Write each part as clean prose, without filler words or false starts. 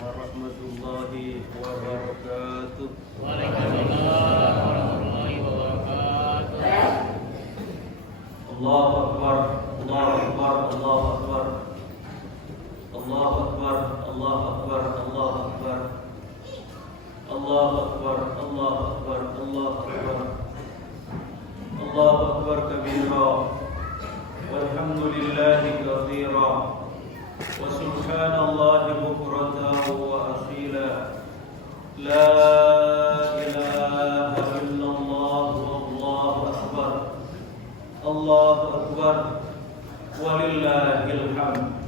warahmatullahi wabarakatuh. Waalaikumsalam warahmatullahi wabarakatuh. Allahu Akbar, Allahu Akbar, Allahu Akbar. Allahu Akbar, Allahu Akbar, Allahu Akbar. Allahu Akbar, Allahu Akbar, Allahu Akbar. Allahu Akbar kabira. Walhamdulillahi katsira. Wa subhanallahi bukratan wa asila. La ilaha illallah wallahu akbar. Allahu akbar walillahil hamd.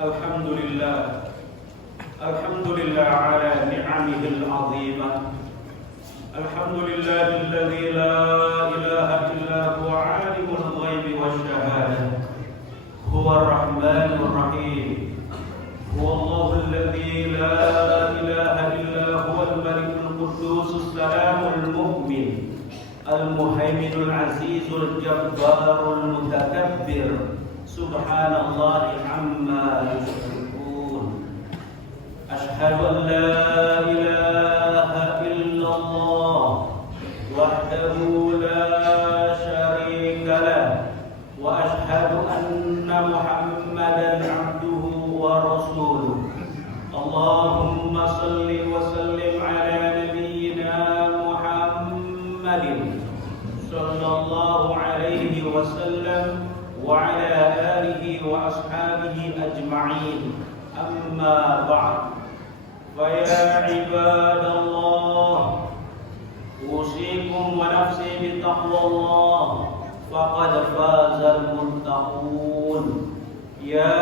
Alhamdulillah. Alhamdulillah ala ni'amihil 'azimah. Alhamdulillahilladzi la ilaha illa huwa 'alimul ghaibi wasyahadah. Huwa ar-rahmanur rahim. Huwa Allahulladzi la ilaha illa huwal malikul quddusus salamul mu'min. Al-muhaiminul azizul jabbarul mutakabbir. Subhanallahi amma yushrikun. Ashhadu an la ilaha illallah wahdahu la syarika lah wa ashhadu anna Muhammadan abduhu wa rasuluh. Allahumma salli wa sallim ala nabiyyina Muhammadin sallallahu alaihi wasallam wa ala alihi wa ashabihi ajma'in. Amma ba'd. Fa ya ibadallah, usikum wa nafsi bi taqwallah, faqad fazal muttaqun. Ya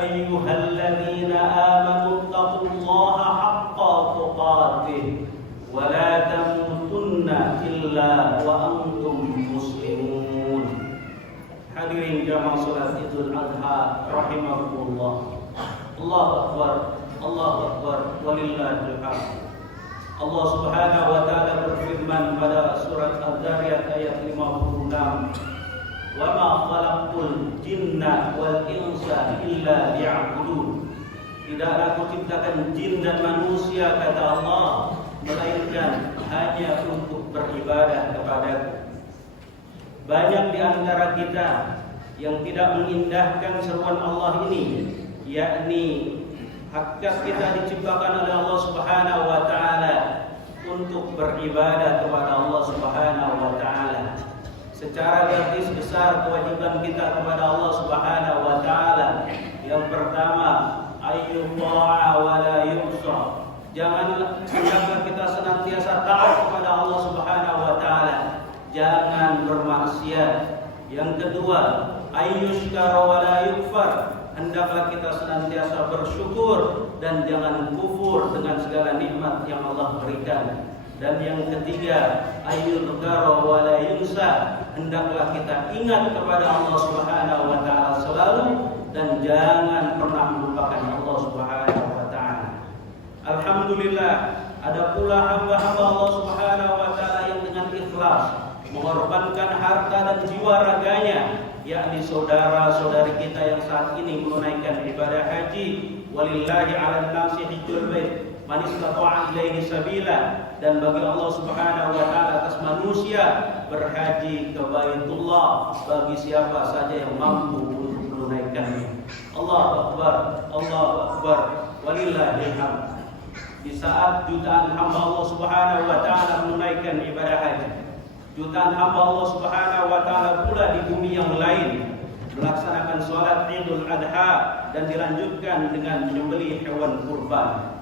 ayyuhalladzina amanu taqullaha haqqa tuqatih wa la tamutunna illa wa antum muslimun. Hadirin jamaah salat Idul Adha rahimakumullah. Allahu Akbar, Allahu Akbar, walillahil hamd. Allah Subhanahu wa taala berfirman pada surat Al-Dzariyat ayat 56, "Wa ma khalaqtul jinna wal insa illa liya'budun." Tidaklah aku ciptakan jin dan manusia, kata Allah, melainkan hanya untuk beribadah kepadaku. Banyak di antara kita yang tidak mengindahkan seruan Allah ini, yakni hakikat kita diciptakan oleh Allah Subhanahu wa taala untuk beribadah kepada Allah Subhanahu wa taala. Secara garis besar kewajiban kita kepada Allah Subhanahu wa taala, yang pertama, ayyullaha wa la yu'sa. Janganlah kita senantiasa taat kepada Allah Subhanahu wa taala. Jangan bermaksiat. Yang kedua, ayyushkara wa la yukfar. Hendaklah kita senantiasa bersyukur dan jangan kufur dengan segala nikmat yang Allah berikan. Dan yang ketiga, ayyul dzara wa la yunsa. Hendaklah kita ingat kepada Allah Subhanahu wa taala selalu dan jangan pernah melupakan Allah Subhanahu wa taala. Alhamdulillah, ada pula hamba-hamba Allah Subhanahu wa taala yang dengan ikhlas mengorbankan harta dan jiwa raganya, yakni saudara-saudari kita yang saat ini menunaikan ibadah haji. Walillahi 'alan nasi hajjul bait man istata'a ilaihi sabila. Dan bagi Allah Subhanahu wa taala atas manusia berhaji ke Baitullah bagi siapa saja yang mampu untuk menunaikannya. Allahu Akbar, Allahu Akbar, walillahil hamd. Di saat jutaan hamba Allah Subhanahu wa taala menunaikan ibadah haji, jutaan hamba Allah Subhanahu wa taala pula di bumi yang lain melaksanakan sholat Idul Adha dan dilanjutkan dengan menyembelih hewan kurban.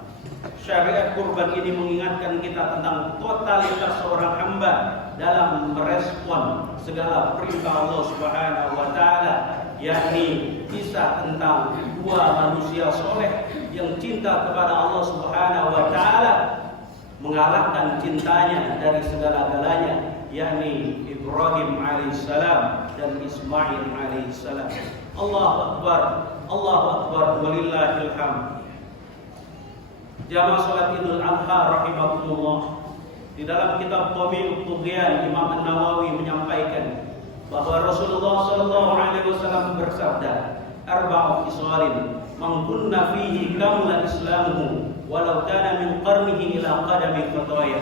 Syariat kurban ini mengingatkan kita tentang totalitas seorang hamba dalam merespon segala perintah Allah Subhanahu wa taala, yakni kisah tentang dua manusia soleh yang cinta kepada Allah Subhanahu wa taala mengalahkan cintanya dari segala-galanya, yakni Ibrahim alaihissalam dan Ismail alaihissalam. Allahu Akbar, Allahu Akbar, walillahil hamd. Jamaah salat Idul Adha rahimakumullah. Di dalam kitab Qami'ut Tughyan, Imam An-Nawawi menyampaikan bahwa Rasulullah sallallahu alaihi wasallam bersabda, arba'u khisalin man kunna fihi kamula islamuhu walau kana min qarnihi ila qadami khataya.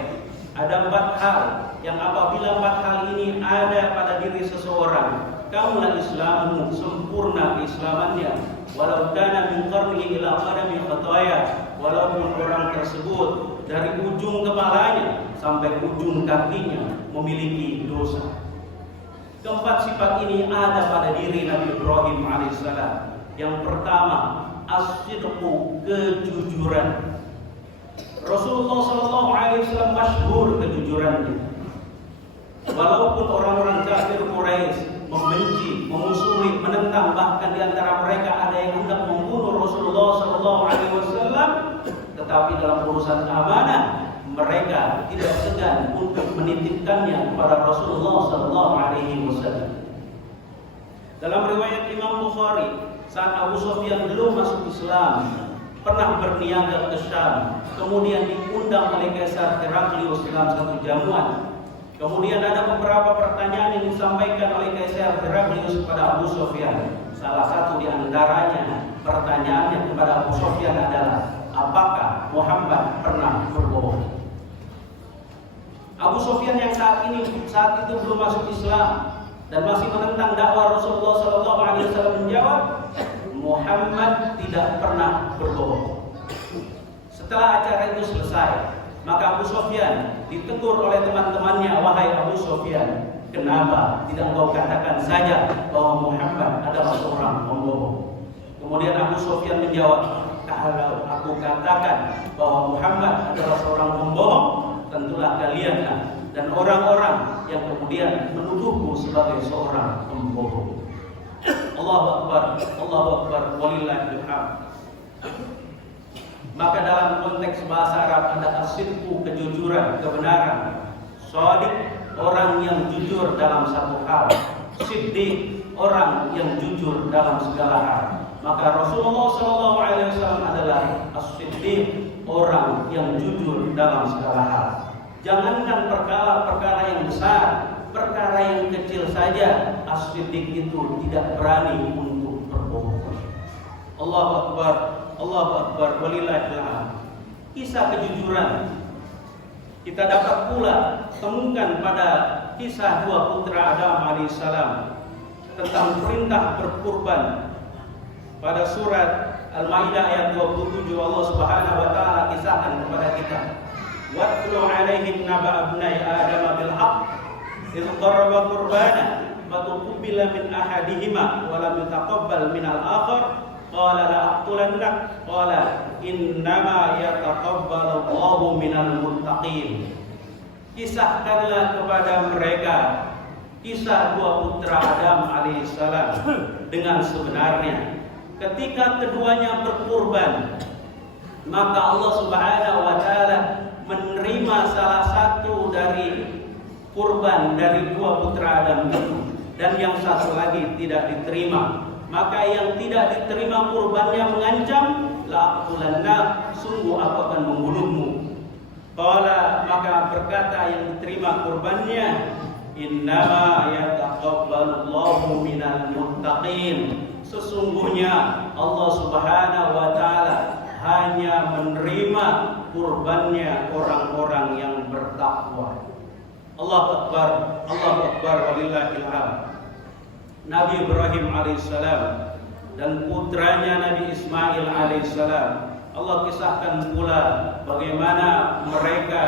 Ada 4 hal yang apabila 4 hal ini ada pada diri seseorang, kamula islamuhu, sempurna keislamannya, walau kana min qarnihi ila qadami khataya, walaupun orang tersebut dari ujung kepalanya sampai ujung kakinya memiliki dosa. Keempat sifat ini ada pada diri Nabi Ibrahim alaihissalam. Yang pertama, as-sidqu, kejujuran. Rasulullah SAW masyhur kejujurannya. Walaupun orang-orang kafir Quraisy membenci, memusuhi, menentang, bahkan di antara mereka ada yang hendak membunuh Rasulullah SAW, tetapi dalam urusan amanah mereka tidak segan untuk menitipkannya kepada Rasulullah SAW. Dalam riwayat Imam Bukhari, saat Abu Sufyan belum masuk Islam, pernah berniaga ke Syam, kemudian diundang oleh Kaisar Heraklius dalam satu jamuan. Kemudian ada beberapa pertanyaan yang disampaikan oleh Kaisar Heraklius kepada Abu Sufyan. Salah satu di antaranya pertanyaannya kepada Abu Sufyan adalah, apakah Muhammad pernah berbohong? Abu Sufyan yang saat itu belum masuk Islam dan masih menentang dakwah Rasulullah SAW menjawab, Muhammad tidak pernah berbohong. Setelah acara itu selesai, maka Abu Sufyan ditegur oleh teman-temannya, wahai Abu Sufyan, kenapa tidak engkau katakan saja bahwa Muhammad adalah seorang pembohong? Kemudian Abu Sufyan menjawab, kalau aku katakan bahwa Muhammad adalah seorang pembohong, tentulah kalian dan orang-orang yang kemudian menuduhku sebagai seorang pembohong. Allahu Akbar, Allahu Akbar, walillahil hamd. Maka dalam konteks bahasa Arab ada as-sidqu, kejujuran, kebenaran. Shadiq, orang yang jujur dalam satu hal. Siddiq, orang yang jujur dalam segala hal. Maka Rasulullah SAW adalah as-siddiq, orang yang jujur dalam segala hal. Jangankan perkara-perkara yang besar, perkara yang kecil saja as-siddiq itu tidak berani untuk berbohong. Allahu Akbar, Allahu Akbar, walillahil hamd. Kisah kejujuran kita dapat pula temukan pada kisah 2 putra Adam alaihissalam tentang perintah berkurban. Pada surat Al-Maidah ayat 27 Allah Subhanahu wa taala kisahkan kepada kita, watlu alaihim naba abnai Adam bil haqq idh qarraba qurbana fatuqbila min ahadihima wa lam yutaqabbal min al-akhar qala la aqtulannak qala innama yataqabbalu Allahu minal muttaqin. Kisahkanlah kepada mereka kisah 2 putra Adam alaihissalam dengan sebenarnya. Ketika keduanya berkurban, maka Allah Subhanahu wa taala menerima salah satu dari kurban dari 2 putra Adam itu, dan yang satu lagi tidak diterima. Maka yang tidak diterima kurbannya mengancam, la aqtulanna, sungguh aku akan membunuhmu. Qala, maka berkata yang diterima kurbannya, innama yataqabbalullahu minal muttaqin. Sesungguhnya Allah Subhanahu wa taala hanya menerima kurbannya orang-orang yang bertakwa. Allahu Akbar, Allahu Akbar, walillahil hamd. Nabi Ibrahim alaihissalam dan putranya Nabi Ismail alaihissalam, Allah kisahkan pula bagaimana mereka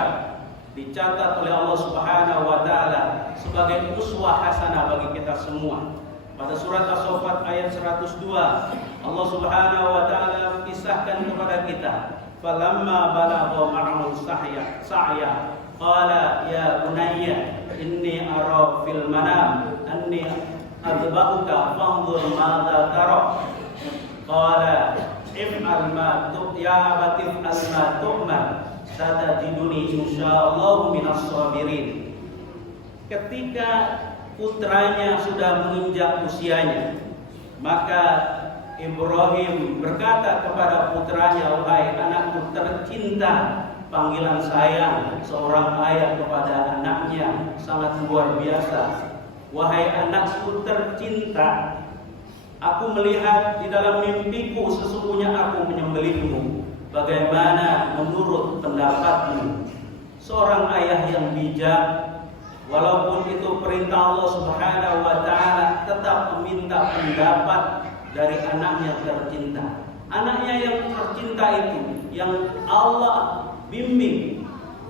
dicatat oleh Allah Subhanahu wa taala sebagai uswah hasanah bagi kita semua. Pada surat As-Saffat ayat 102, Allah Subhanahu wa taala kisahkan kepada kita, falamma balagha ma'ahu sa'ya qala ya bunayya inni ara fil manam anni adbahuka fanzur madza tara qala if'al ma ya abati if'al ma tu'mar satajiduni insyaallah minas sabirin. Ketika putranya sudah menginjak usianya, maka Ibrahim berkata kepada putranya, wahai anakku tercinta. Panggilan sayang seorang ayah kepada anaknya sangat luar biasa. Wahai anakku tercinta, aku Aku melihat di dalam mimpiku sesungguhnya aku menyembelihmu. Bagaimana menurut pendapatmu? Seorang ayah yang bijak, walaupun itu perintah Allah Subhanahu wa taala, tetap meminta pendapat dari anaknya tercinta. Anaknya yang tercinta itu, yang Allah bimbing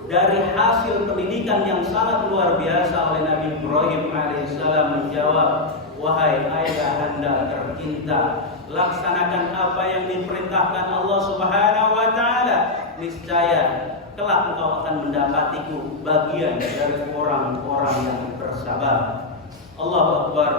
dari hasil pendidikan yang sangat luar biasa oleh Nabi Ibrahim alaihissalam, menjawab, wahai ayahanda tercinta, laksanakan apa yang diperintahkan Allah Subhanahu wa taala, niscaya kelak engkau akan mendapatiku bagian dari orang-orang yang bersabar. Allahu Akbar,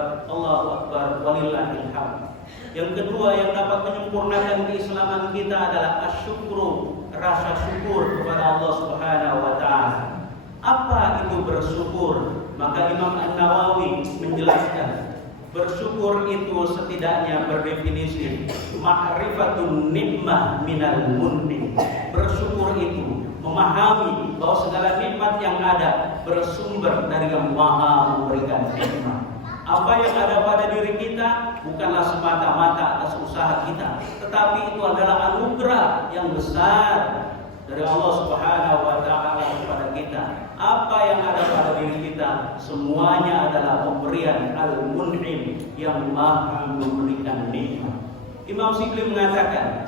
walillahil hamd. Yang kedua yang dapat menyempurnakan keislaman kita adalah asyukru, rasa syukur kepada Allah Subhanahu wa taala. Apa itu bersyukur? Maka Imam An-Nawawi menjelaskan, bersyukur itu setidaknya berdefinisi ma'rifatun nikmah minal mun'im. Bersyukur itu memahami bahwa segala nikmat yang ada bersumber dari Yang Maha memberikan nikmat. Apa yang ada pada diri kita bukanlah semata-mata atas usaha kita, tetapi itu adalah anugerah yang besar dari Allah Subhanahu wa taala kepada kita. Apa yang ada pada diri kita semuanya adalah pemberian Al-Mun'im yang Maha memberikan nikmat. Imam Sikli mengatakan,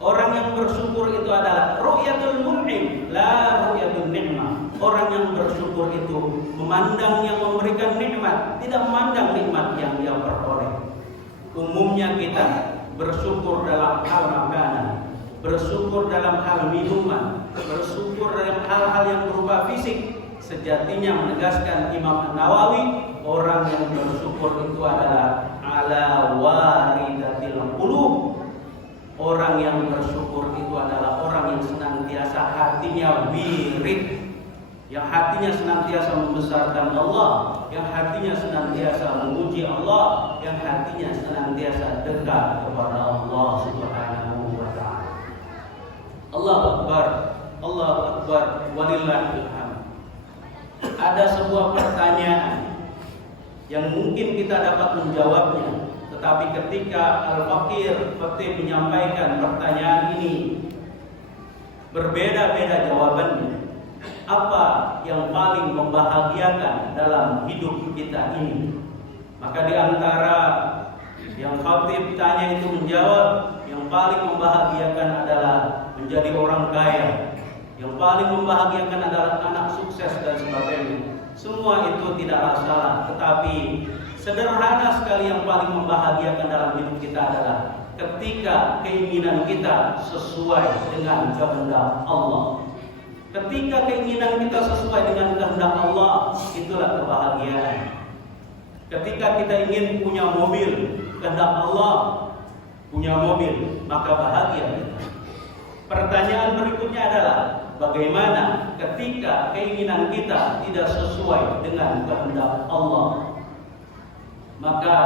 orang yang bersyukur itu adalah ru'yatul mun'im, la ru'yatul nikmah. Orang yang bersyukur itu memandang yang memberikan nikmat, tidak memandang nikmat yang dia peroleh. Umumnya kita bersyukur dalam hal makanan, bersyukur dalam hal minuman, bersyukur dalam hal-hal yang berupa fisik. Sejatinya menegaskan Imam An-Nawawi, orang yang bersyukur itu adalah ala waridatil qulub. Orang yang bersyukur itu adalah orang yang senantiasa hatinya wirid, yang hatinya senantiasa membesarkan Allah, yang hatinya senantiasa memuji Allah, yang hatinya senantiasa dekat kepada Allah Subhanahu wa taala. Allahu Akbar, walillahil hamd. Ada sebuah pertanyaan yang mungkin kita dapat menjawabnya, tetapi ketika Al-Faqir menyampaikan pertanyaan ini, berbeda-beda jawabannya. Apa yang paling membahagiakan dalam hidup kita ini? Maka di antara yang khatib tanya itu menjawab, yang paling membahagiakan adalah menjadi orang kaya, yang paling membahagiakan adalah anak sukses dan sebagainya. Semua itu tidaklah salah, tetapi sederhana sekali yang paling membahagiakan dalam hidup kita adalah ketika keinginan kita sesuai dengan kehendak Allah. Ketika keinginan kita sesuai dengan kehendak Allah, itulah kebahagiaan. Ketika kita ingin punya mobil, kehendak Allah punya mobil, maka bahagia kita. Pertanyaan berikutnya adalah, bagaimana ketika keinginan kita tidak sesuai dengan kehendak Allah? Maka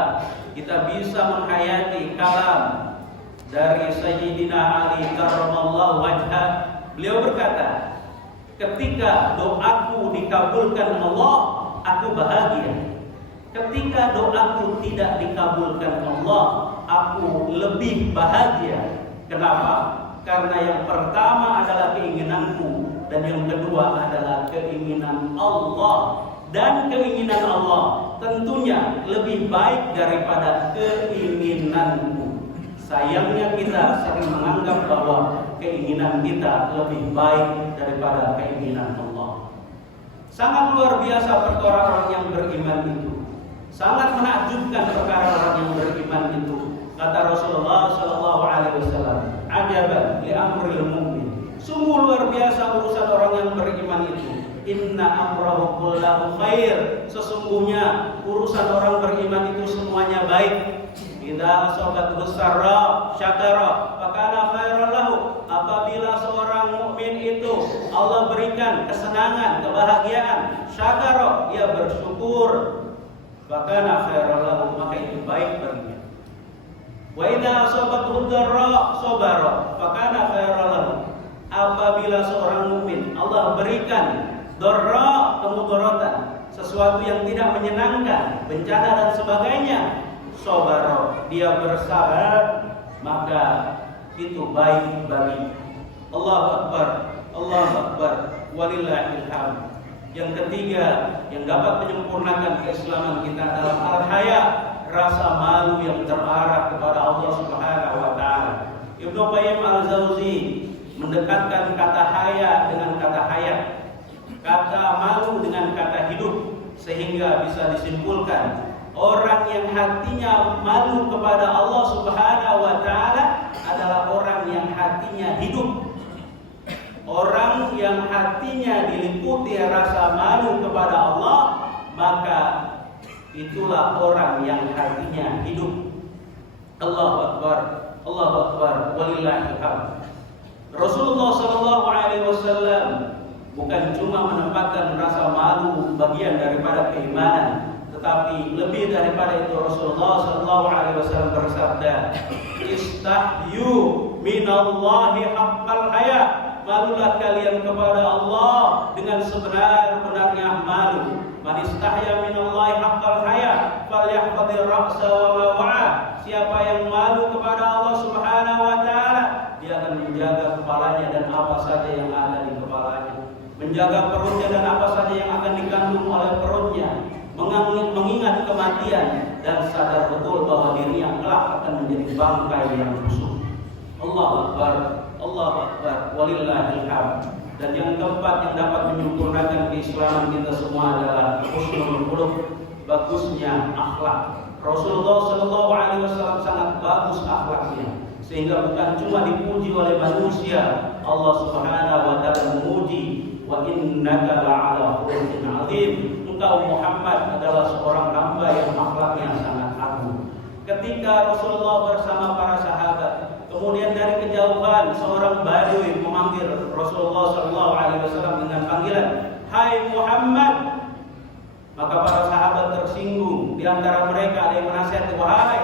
kita bisa menghayati kalam dari Sayyidina Ali karramallahu wajhah. Beliau berkata, ketika doaku dikabulkan Allah, aku bahagia. Ketika doaku tidak dikabulkan Allah, aku lebih bahagia. Kenapa? Karena yang pertama adalah keinginanku, dan yang kedua adalah keinginan Allah. Dan keinginan Allah tentunya lebih baik daripada keinginanku. Sayangnya kita sering menganggap bahwa keinginan kita lebih baik daripada keinginan Allah. Sangat luar biasa perkara orang yang beriman itu. Sangat menakjubkan perkara orang yang beriman itu. Kata Rasulullah SAW, ajaban li amril mu'min. Sungguh luar biasa urusan orang yang beriman itu. Inna amrahu kullahu khair. Sesungguhnya urusan orang beriman itu semuanya baik. Idza asabathu sarra syakara fakana khairan lahu. Apabila seorang mukmin itu Allah berikan kesenangan, kebahagiaan, syakara, ia bersyukur, fakana khairan lahu, maka itu baik baginya. Wa idza asabathu dharra sabara fakana khairan lahu. Apabila seorang mukmin Allah berikan dharra, kemudaratan, sesuatu yang tidak menyenangkan, bencana dan sebagainya, sabara, dia bersabar, maka itu baik bagi. Allahu Akbar, Allahu Akbar, walillahil hamd. Yang ketiga yang dapat menyempurnakan keislaman kita adalah al-haya, rasa malu yang terarah kepada Allah Subhanahu wa taala. Ibnu Qayyim al-Jauzi mendekatkan kata haya dengan kata hayat, kata malu dengan kata hidup, sehingga bisa disimpulkan orang yang hatinya malu kepada Allah Subhanahu wa taala adalah orang yang hatinya hidup. Orang yang hatinya diliputi rasa malu kepada Allah, maka itulah orang yang hatinya hidup. Allahu Akbar, Allahu Akbar, walillahil hamd. Rasulullah sallallahu alaihi wasallam bukan cuma menempatkan rasa malu bagian daripada keimanan, tetapi lebih daripada itu Rasulullah sallallahu alaihi wasallam bersabda, "Istahyu minallahi haqqal haya." Malulah kalian kepada Allah dengan sebenar-benarnya malu. Man istahya minallahi haqqal haya falyahfadir ra'sa wa ma wa'a. Siapa yang malu kepada Allah Subhanahu wa taala, dia akan menjaga kepalanya dan apa saja yang ada di kepalanya, menjaga perutnya dan apa saja yang akan dikandung oleh perutnya, mengingat kematian dan sadar betul bahwa dirinya kelak akan menjadi bangkai yang busuk. Allahu Akbar, Allahu Akbar, walillahil hamd. Dan yang keempat yang dapat menyempurnakan keislaman kita semua adalah husnul khuluq, bagusnya akhlak. Rasulullah sallallahu alaihi wasallam sangat bagus akhlaknya, sehingga bukan cuma dipuji oleh manusia, Allah Subhanahu wa taala memuji, wa innaka la'ala khuluqin 'adzim. Engkau Muhammad adalah seorang hamba yang akhlaknya sangat agung. Ketika Rasulullah bersama para sahabat, kemudian dari kejauhan seorang badui memanggil Rasulullah SAW dengan panggilan, "Hai Muhammad." Maka para sahabat tersinggung. Di antara mereka ada yang menasihati, "Wahai,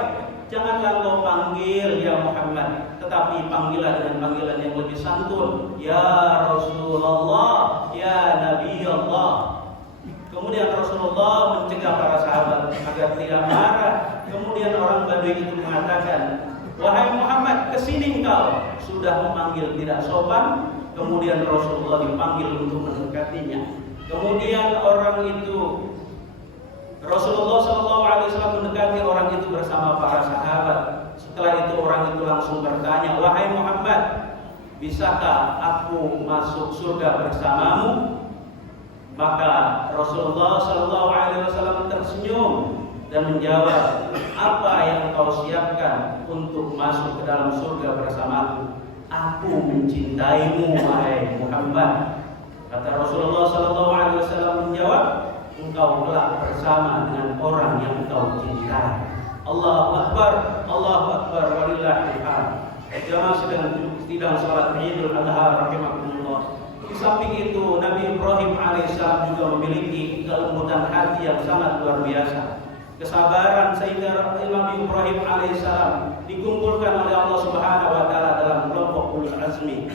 janganlah kau panggil ya Muhammad, tetapi panggillah dengan panggilan yang lebih santun, ya Rasulullah, ya Nabi Allah." Kemudian Rasulullah mencegah para sahabat agar tidak marah. Kemudian orang badui itu mengatakan, "Wahai Muhammad, kesini engkau." Sudah memanggil tidak sopan. Kemudian Rasulullah dipanggil untuk mendekatinya. Kemudian orang itu, Rasulullah SAW mendekati orang itu bersama para sahabat. Setelah itu orang itu langsung bertanya, "Wahai Muhammad, bisakah aku masuk surga bersamamu?" Maka Rasulullah SAW tersenyum dan menjawab, "Apa yang kau siapkan untuk masuk ke dalam surga bersamaku? Aku mencintaimu, wahai Muhammad." Kata Rasulullah SAW menjawab, "Engkau kelak bersama dengan orang yang engkau cintai." Allahu Akbar, Allahu Akbar, walillahil hamd. Jamaah sedang salat Idul Adha rahimakumullah. Di samping itu Nabi Ibrahim alaihissalam juga memiliki kelembutan hati yang sangat luar biasa, kesabaran, sehingga Nabi Ibrahim alaihissalam dikumpulkan oleh Allah Subhanahu wa taala dalam kelompok ulul azmi.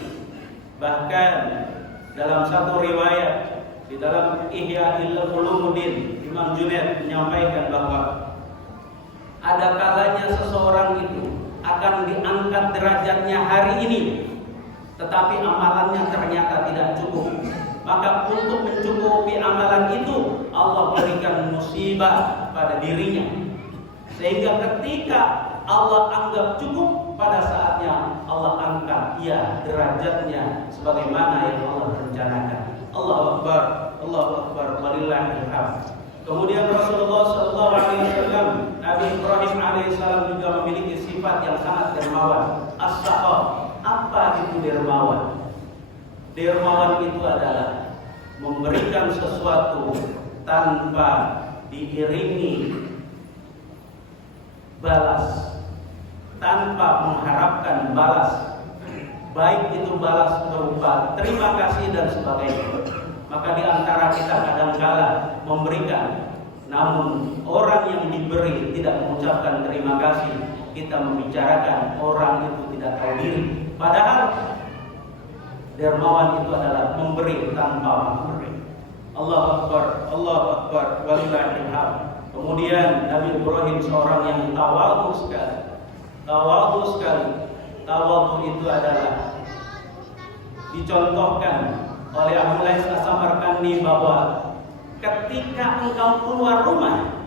Bahkan dalam satu riwayat di dalam Ihya Ulumuddin, Imam Junaid menyampaikan bahwa ada kalanya seseorang itu akan diangkat derajatnya hari ini, tetapi amalannya ternyata tidak cukup. Maka untuk mencukupi amalan itu, Allah berikan musibah pada dirinya, sehingga ketika Allah anggap cukup, pada saatnya Allah angkat ia derajatnya sebagaimana yang Allah rencanakan. Allahu Akbar, Allahu Akbar, walillahil hamd. Kemudian Rasulullah SAW, Nabi Ibrahim alaihissalam juga memiliki sifat yang sangat dermawan, as-sakha. Apa itu dermawan? Dermawan itu adalah memberikan sesuatu tanpa diiringi balas, tanpa mengharapkan balas, baik itu balas berupa terima kasih dan sebagainya. Maka di antara kita kadangkala memberikan, namun orang yang diberi tidak mengucapkan terima kasih. Kita membicarakan orang itu tidak tahu diri. Padahal dermawan itu adalah memberi tanpa memberi. Allahu Akbar, Allahu Akbar, walillahil hamd. Kemudian Nabi Ibrahim seorang yang tawadhu sekali. Tawadhu sekali. Tawadhu itu adalah dicontohkan oleh Abdullah As-Samarkandi bahwa ketika engkau keluar rumah,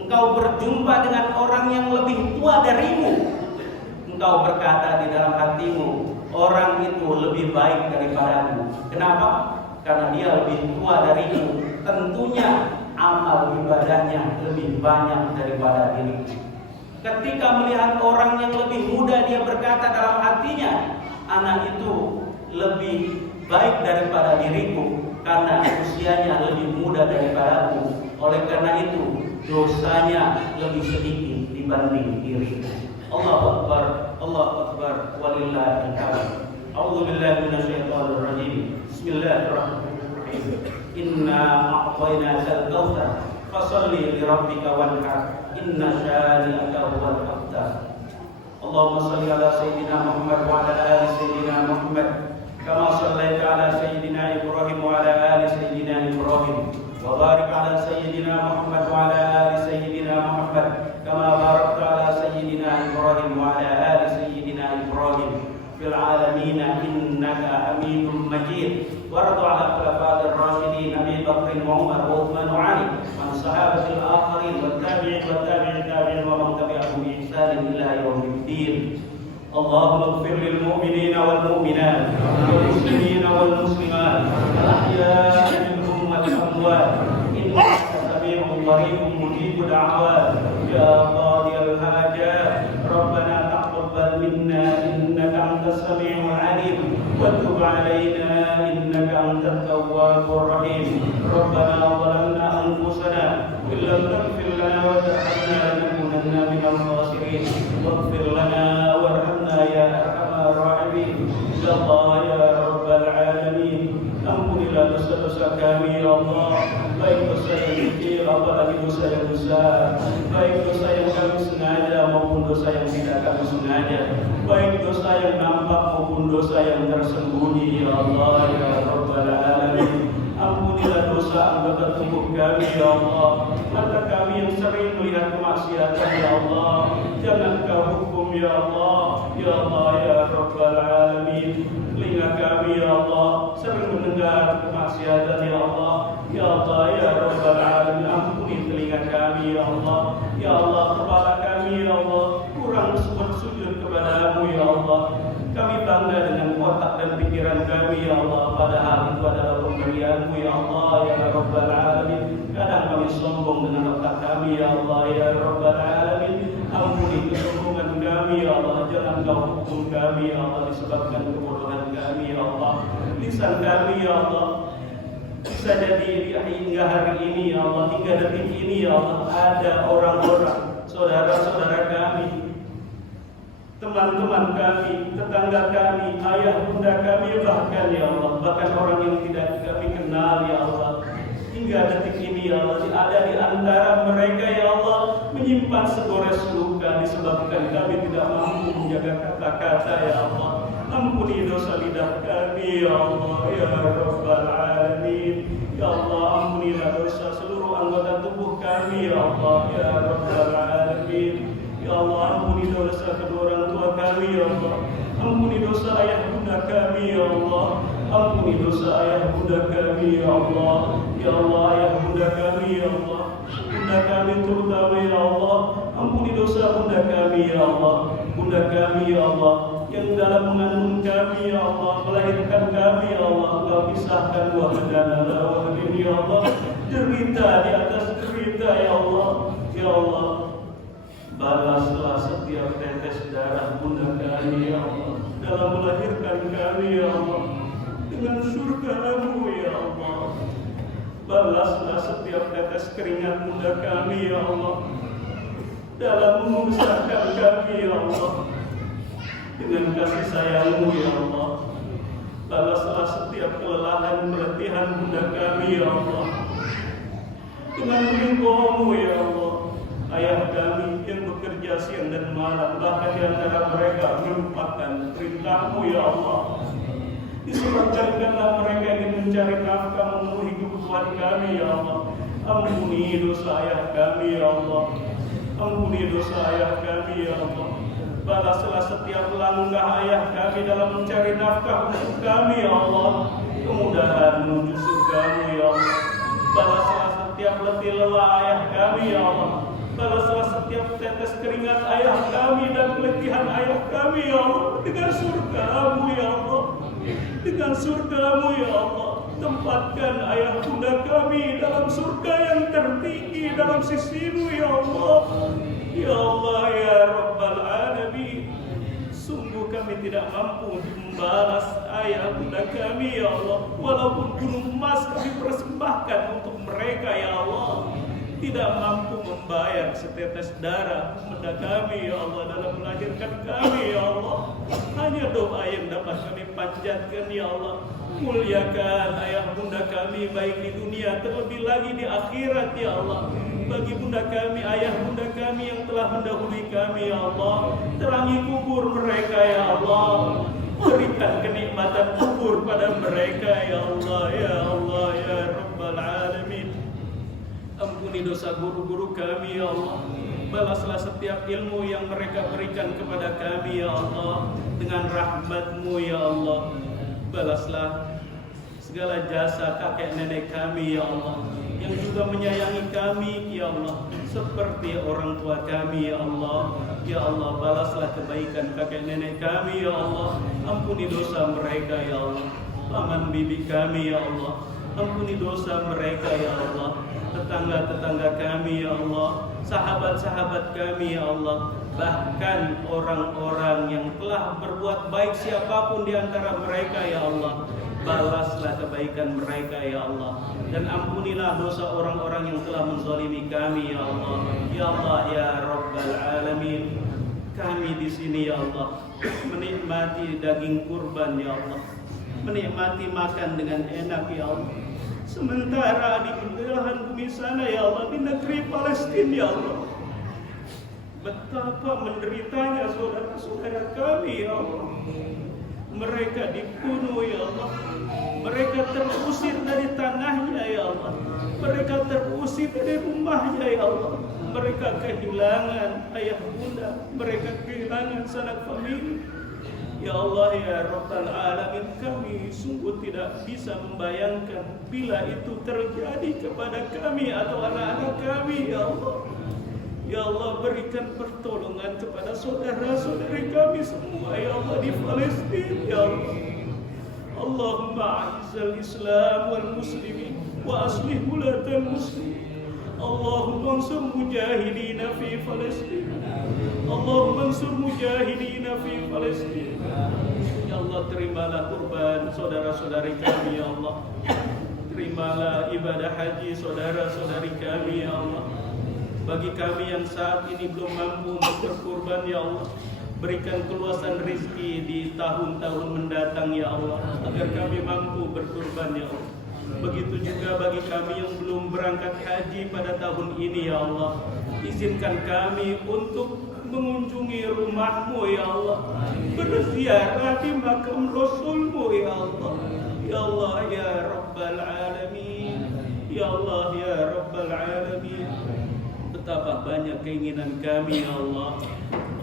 engkau berjumpa dengan orang yang lebih tua darimu, engkau berkata di dalam hatimu, orang itu lebih baik daripadamu. Kenapa? Karena dia lebih tua darimu. Tentunya amal ibadahnya lebih banyak daripada dirimu. Ketika melihat orang yang lebih muda, dia berkata dalam hatinya, anak itu lebih baik daripada diriku karena usianya lebih muda daripadaku. Oleh karena itu dosanya lebih sedikit dibanding diriku. Allahu Akbar, Allahu Akbar, walillahil hamd. A'udzu billahi minasyaitonir rajim. Bismillahirrahmanirrahim. Inna a'tainakal kautsar fasholli li rabbika wanhar. Inna syani'aka huwal abtar. Allahumma shalli ala sayyidina Muhammad wa ala ali sayyidina Muhammad kama shallaita ala sayyidina Ibrahim wa ala ali sayyidina Ibrahim wa barik ala sayyidina Muhammad wa ala ali sayyidina Muhammad kama barakta ala sayyidina Ibrahim wa ala ali sayyidina Ibrahim fil alamin innaka Hamidum Majid. Warḍa ala khulafa'ir rasyidin Abi Bakr wa Umar wa Uthman wa Ali wa sahabatil akharin wa tabi'in wa man tabi'ahum bi ihsan ila yaumiddin. Allahumma ighfir lil mu'minina wal mu'minat wal muslimina wal muslimat al ahya'i minhum wal amwat innaka sami'un qaribun mujibud da'awat ya qadiyal hajat rabbana taqabbal minna innaka antas sami'ul 'alim wa tub 'alaina innaka antat tawwabur rahim. Rabbana zalamna anfusana wa illam taghfir lana wa tarhamna lanakunanna minal khasirin. Waghfir lana warhamna ya arhamar rahimin. Ya Allah ya rabbal alamin. Ampunilah dosa-dosa kami ya Allah, baik dosa yang kecil apalagi dosa yang besar, baik dosa yang kami sengaja maupun dosa yang tidak kami sengaja, baik dosa yang nampak maupun dosa yang tersembunyi ya Allah ya rabbal alamin. Ampunilah dosa anggota tubuh kami ya Allah, mata kami yang sering melihat kemaksiatan ya Allah, jangan kau hukum ya Allah ya rabbal alamin. Telinga kami ya Allah sering mendengar kemaksiatan ya Allah ya rabbal alamin. Ampuni telinga kami ya Allah kepala kami ya Allah kurang bersujud kepadamu ya Allah. Kami bangga dengan otak dan pikiran kami ya Allah, padahal itu adalah pemberianmu ya Allah ya rabbal alamin. Kadang kami sombong dengan otak kami ya Allah ya rabbal alamin. Ampuni kesombongan kami ya Allah, jangan kau hukum kami ya Allah disebabkan kebodohan kami ya Allah. Lisan kami ya Allah bisa jadi hingga hari ini ya Allah, hingga detik ini ya Allah, ada orang-orang saudara-saudara kami, teman-teman kami, tetangga kami, ayah bunda kami, bahkan ya Allah, bahkan orang yang tidak kami kenal ya Allah, hingga detik ini ya Allah, ada di antara mereka ya Allah menyimpan segores luka disebabkan kami tidak mampu menjaga kata-kata ya Allah. Ampuni dosa lidah kami ya Allah ya rabbal alamin. Ya Allah, ampunilah dosa seluruh anggota tubuh kami ya Allah ya rabbal alamin. Ya Allah, ampuni dosa kedua orang tua kami ya Allah. Ampuni dosa ayah bunda kami ya Allah. Ampuni dosa ayah bunda kami ya Allah. Ya Allah, ayah bunda kami ya Allah, bunda kami terutama ya Allah. Ampuni dosa bunda kami ya Allah, bunda kami ya Allah yang dalam mengandung kami ya Allah, melahirkan kami ya Allah. Engkau pisahkan wahdana la wahdin ya Allah, derita di atas derita ya Allah. Ya Allah, balaslah setiap tetes darah bunda kami ya Allah dalam melahirkan kami ya Allah dengan surga-Mu ya Allah. Balaslah setiap tetes keringat bunda kami ya Allah dalam membesarkan kami ya Allah dengan kasih sayang-Mu ya Allah. Balaslah setiap kelelahan keletihan bunda kami ya Allah dengan ridho-Mu ya Allah. Ayah kami yang bekerja siang dan malam, bahkan di antara mereka melupakan perintah-Mu ya Allah. Disebabkan karena mereka ingin mencari nafkah memenuhi kebutuhan kami ya Allah. Ampuni dosa ayah kami ya Allah. Ampuni dosa ayah kami ya Allah. Balaslah setiap langkah ayah kami dalam mencari nafkah untuk kami ya Allah. Kemudahan menuju surga-Mu ya Allah. Balaslah setiap letih lelah ayah kami ya Allah. Balaslah setiap tetes keringat ayah kami dan keletihan ayah kami ya Allah dengan surga-Mu ya Allah. Dengan surga-Mu ya Allah. Tempatkan ayah bunda kami dalam surga yang tertinggi dalam sisi-Mu ya Allah. Ya Allah ya Rabbal Alamin. Sungguh kami tidak mampu untuk membalas ayah bunda kami ya Allah. Walaupun gunung emas kami persembahkan untuk mereka ya Allah, tidak mampu membayar setetes darah bunda kami ya Allah dalam melahirkan kami ya Allah. Hanya doa yang dapat kami panjatkan ya Allah. Muliakan ayah bunda kami baik di dunia terlebih lagi di akhirat ya Allah. Bagi bunda kami, ayah bunda kami yang telah mendahului kami ya Allah, terangi kubur mereka ya Allah. Berikan kenikmatan kubur pada mereka ya Allah ya Rabbal Alamin. Ampuni dosa guru-guru kami ya Allah. Balaslah setiap ilmu yang mereka berikan kepada kami ya Allah dengan rahmat-Mu ya Allah. Balaslah segala jasa kakek nenek kami ya Allah, yang juga menyayangi kami ya Allah seperti orang tua kami ya Allah. Ya Allah, balaslah kebaikan kakek nenek kami ya Allah. Ampuni dosa mereka ya Allah. Paman bibi kami ya Allah, ampuni dosa mereka ya Allah. Tetangga-tetangga kami ya Allah, sahabat-sahabat kami ya Allah, bahkan orang-orang yang telah berbuat baik siapapun di antara mereka ya Allah. Balaslah kebaikan mereka ya Allah, dan ampunilah dosa orang-orang yang telah menzalimi kami ya Allah. Ya Allah ya Rabbal Alamin. Kami di sini ya Allah menikmati daging kurban ya Allah, menikmati makan dengan enak ya Allah. Sementara di belahan bumi sana ya Allah, di negeri Palestina ya Allah, betapa menderitanya saudara-saudara kami ya Allah. Mereka dibunuh ya Allah, mereka terusir dari tanahnya ya Allah, mereka terusir dari rumahnya ya Allah, mereka kehilangan ayah bunda, mereka kehilangan sanak famili. Ya Allah ya Rabbal Alamin, kami sungguh tidak bisa membayangkan bila itu terjadi kepada kami atau anak-anak kami ya Allah. Ya Allah, berikan pertolongan kepada saudara-saudari kami semua ya Allah di Palestina ya Allah. Allahumma a'izzal Islam wal muslimin wa aslih wulatal muslimin. Allahumma ansur mujahidina fi Palestina. Allahumma ansur mujahidina fi Palestina. Ya Allah, terimalah kurban saudara-saudari kami ya Allah. Terimalah ibadah haji saudara-saudari kami ya Allah. Bagi kami yang saat ini belum mampu untuk berkurban ya Allah, berikan keluasan rezeki di tahun-tahun mendatang ya Allah, agar kami mampu berkurban ya Allah. Begitu juga bagi kami yang belum berangkat haji pada tahun ini ya Allah, izinkan kami untuk mengunjungi rumah-Mu ya Allah, berziarah di makam Rasul-Mu ya Allah. Ya Allah ya Rabbal Alamin. Ya Allah ya Rabbal Alamin. Betapa banyak keinginan kami ya Allah,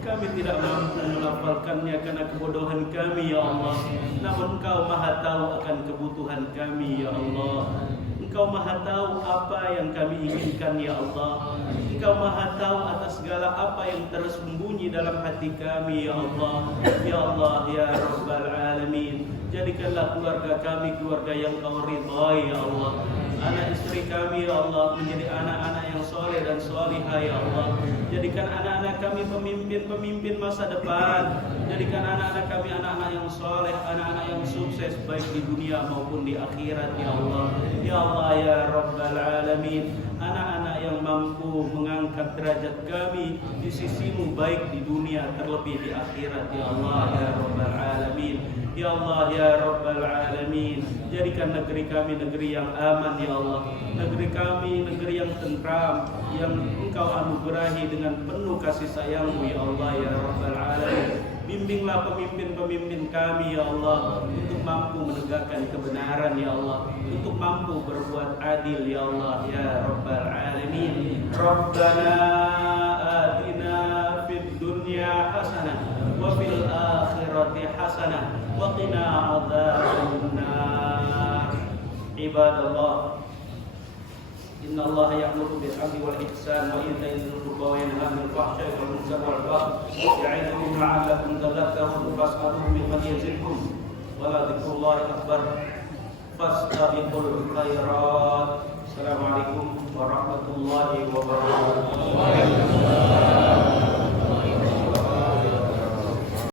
kami tidak mampu melafalkannya karena kebodohan kami ya Allah. Namun Engkau maha tahu akan kebutuhan kami ya Allah. Engkau maha tahu apa yang kami inginkan ya Allah. Engkau maha tahu atas segala apa yang tersembunyi dalam hati kami ya Allah. Ya Allah ya Rabbal Alamin. Jadikanlah keluarga kami keluarga yang Kau ridhai ya Allah. Anak istri kami ya Allah menjadi anak-anak yang soleh dan solihah ya Allah. Jadikan anak-anak kami pemimpin-pemimpin masa depan. Jadikan anak-anak kami anak-anak yang soleh, anak-anak yang sukses baik di dunia maupun di akhirat ya Allah. Ya Allah ya Rabbal Alamin. Anak-anak yang mampu mengangkat derajat kami di sisi-Mu baik di dunia terlebih di akhirat ya Allah ya Rabbal Alamin. Ya Allah ya Rabbal Alamin. Jadikan negeri kami negeri yang aman ya Allah. Negeri kami negeri yang tentram, yang Engkau anugerahi dengan penuh kasih sayang-Mu ya Allah ya Rabbal Alamin. Bimbinglah Tuntunlah pemimpin-pemimpin kami ya Allah untuk mampu menegakkan kebenaran ya Allah, untuk mampu berbuat adil ya Allah ya Rabbal Alamin. Rabbana atina fid dunya hasanah wa fil akhirati hasanah wa qina adzabannar. Ibadallah, إن الله يأمر بالعدل والإحسان وإيتاء ذي القربى وينهى عن الفحشاء والمنكر والبغي يعظكم لعلكم تذكرون فاسألوه من قد يزدكم ولذكر الله أكبر فاستبقوا الخيرات. السلام عليكم ورحمة الله وبركاته.